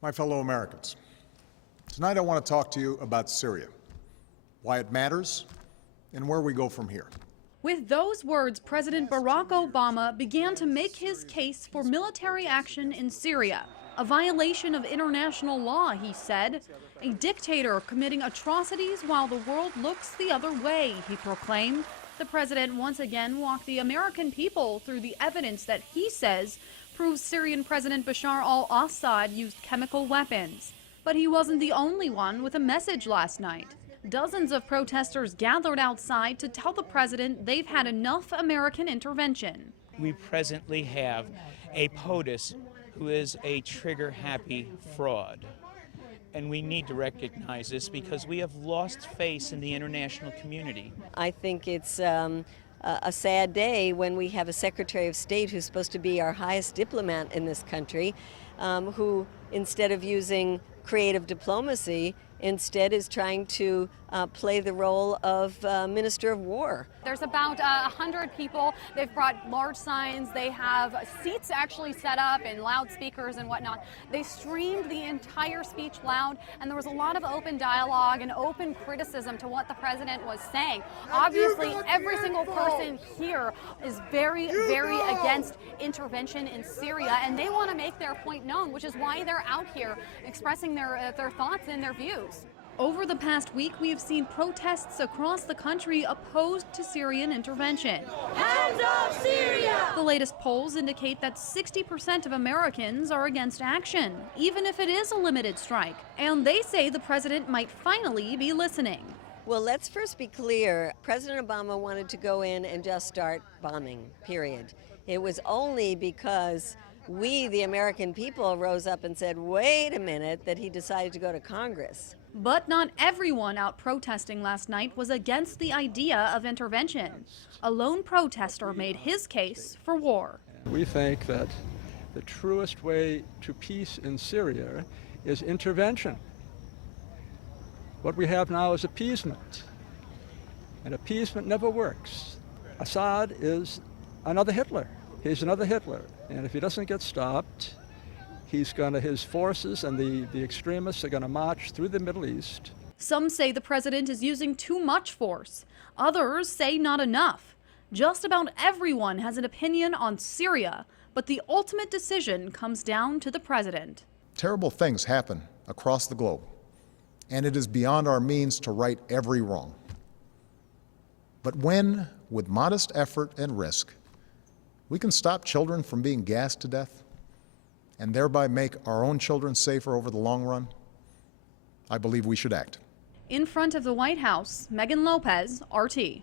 My fellow Americans, tonight I want to talk to you about Syria, why it matters, and where we go from here. With those words, President Barack Obama began to make his case for military action in Syria, a violation of international law, he said. A dictator committing atrocities while the world looks the other way, he proclaimed. The president once again walked the American people through the evidence that he says proves Syrian President Bashar al-Assad used chemical weapons. But he wasn't the only one with a message last night. Dozens of protesters gathered outside to tell the president they've had enough American intervention. We presently have a POTUS who is a trigger-happy fraud. And we need to recognize this because we have lost face in the international community. I think it's a sad day when we have a Secretary of State who's supposed to be our highest diplomat in this country, who, instead of using creative diplomacy, instead is trying to play the role of Minister of War. There's about 100 people. They've brought large signs. They have seats actually set up and loudspeakers and whatnot. They streamed the entire speech loud, and there was a lot of open dialogue and open criticism to what the president was saying. Obviously, every single person here is very, very against intervention in Syria, and they want to make their point known, which is why they're out here expressing their thoughts and their views. Over the past week, we have seen protests across the country opposed to Syrian intervention. Hands off Syria! The latest polls indicate that 60% of Americans are against action, even if it is a limited strike. And they say the president might finally be listening. Well, let's first be clear. President Obama wanted to go in and just start bombing, period. It was only because we, the American people, rose up and said, wait a minute, that he decided to go to Congress. But not everyone out protesting last night was against the idea of intervention. A lone protester made his case for war. We think that the truest way to peace in Syria is intervention. What we have now is appeasement, and appeasement never works. Assad is another Hitler. He's another Hitler, and if he doesn't get stopped, his forces and the extremists are going to march through the Middle East. Some say the president is using too much force. Others say not enough. Just about everyone has an opinion on Syria, but the ultimate decision comes down to the president. Terrible things happen across the globe, and it is beyond our means to right every wrong. But when, with modest effort and risk, we can stop children from being gassed to death, and thereby make our own children safer over the long run, I believe we should act. In front of the White House, Megan Lopez, RT.